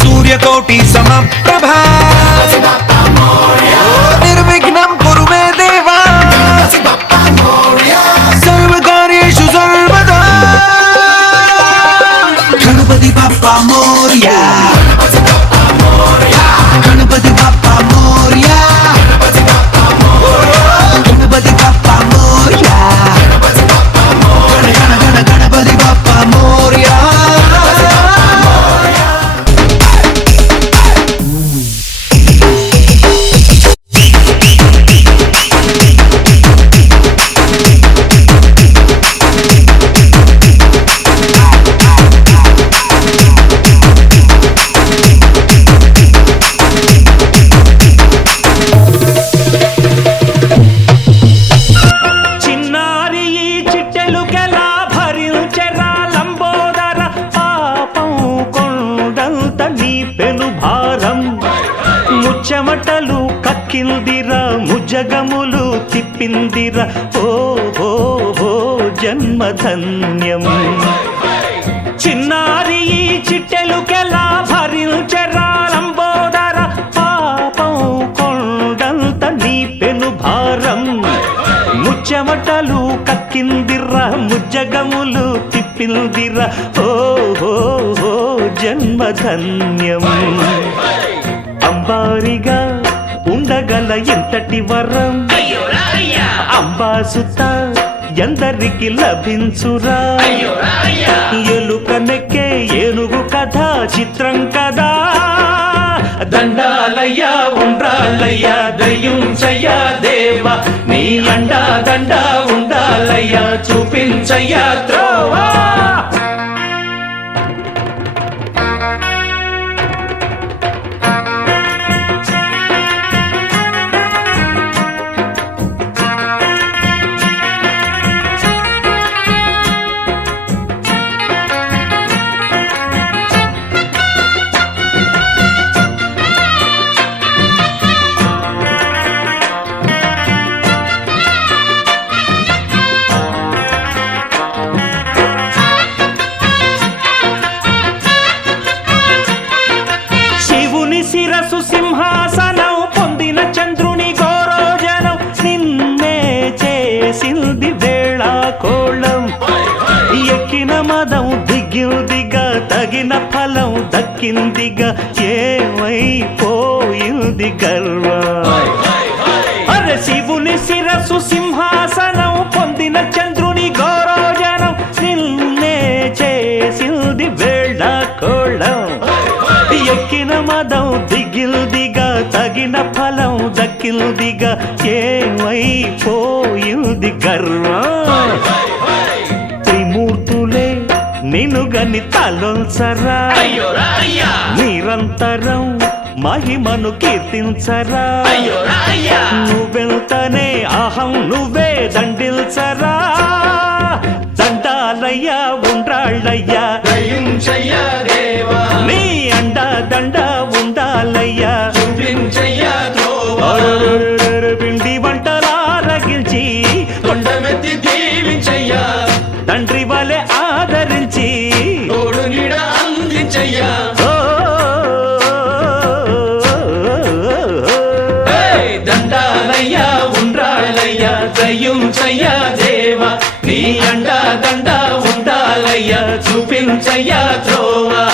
सूर्यकोटि समप्रभा निर्विघ्नं कुरु मे देवा सर्वकार्येषु सर्वदा गणपति बप्पा मोरया गणपति बप्पा मोरया गणपति बप्पा मोरया गणपति बप्पा मोरया చెమటలు కక్కిందిరా ముజగములు తిప్పిందిరా ఓ ఓ ఓ జన్మధన్యం చిన్నారి ఈ చిట్టెలుకెలా భరించెరా లంబోదర పాపం కొండంత నీ పెను భారం ముచ్చెమటలు కక్కిందిరా ముజగములు తిప్పిందిరా ఓ ఓ ఓ జన్మధన్యం అంబారిగా ఉండగల ఎంతటి వరం అంబాసుత ఎందరికి లభించురా ఎలుకనెక్కే ఏనుగు కథ చిత్రం కదా దండాలయ్యా ఉండాలయ్యా దయ్యుంచయ్యా దేవా నీ అండా దండా ఉండాలయ్యా చూపించయ్యా త్రోవా తగిన ఫలం దక్కిందిగా ఏమైపోయింది గర్వం అరే శివుని శిరసు సింహాసనం పొందిన చంద్రుని గౌరవజనం నిన్నే చేసింది వేళ కోళం ఎక్కిన మదం దిగిల్దిగా తగిన ఫలం దక్కిల్దిగా ఏమైపోయింది గర్వం త్రిమూర్తులే నిన్నుగని తలొల్సరా నిరంతరం మహిమను కీర్తించరా నువ్వెళ్తనే అహం నువ్వే దండిల్చరా దండాలయ్యా ఉండ్రాళ్ళయ్యా నీ అండ దండ ఉండాలయ్యా పిండి వంటలారగించి కొండమెత్తి దీవించయ్యా తండ్రి వలె ఆదరించి తోడు నీడ అందించయ్యా దండాలయ్యా ఉండ్రాళ్ళయ్యా దయ్యుంచయ్యా దేవా నీ అండా దండ ఉండాలయ్యా చూపించయ్యా త్రోవా